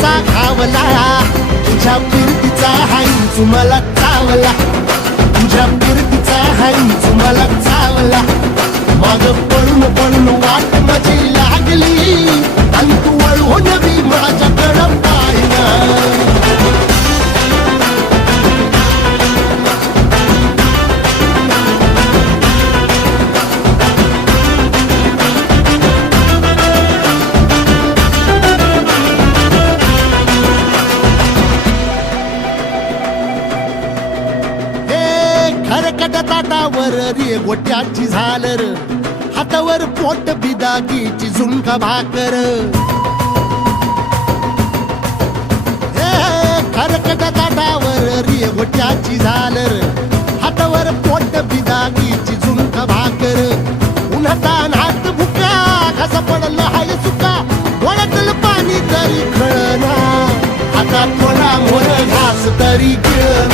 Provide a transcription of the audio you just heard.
कसा घावला, तुझ्या फिरतीचा हाईच मला चावला, तुझ्या फिरतीचा हाईच मला चावला. माग पळून पळून वाट माझी लागली आणि तू वळून बी माझ्याकडं पाहिना. खरकट ताटावर रे गोट्याची झालर, हातावर पोट बिदागीची झुणका भाकर. खरकट ताटावर रे गोट्याची झालर, हातावर पोट बिदागीची झुणका भाकर. उन्हातान हात भुका, कसा पडलं हाय सुका, डोळ्यातलं पाणी तरी कळना, आता थोडा मोर घास तरी गिळना.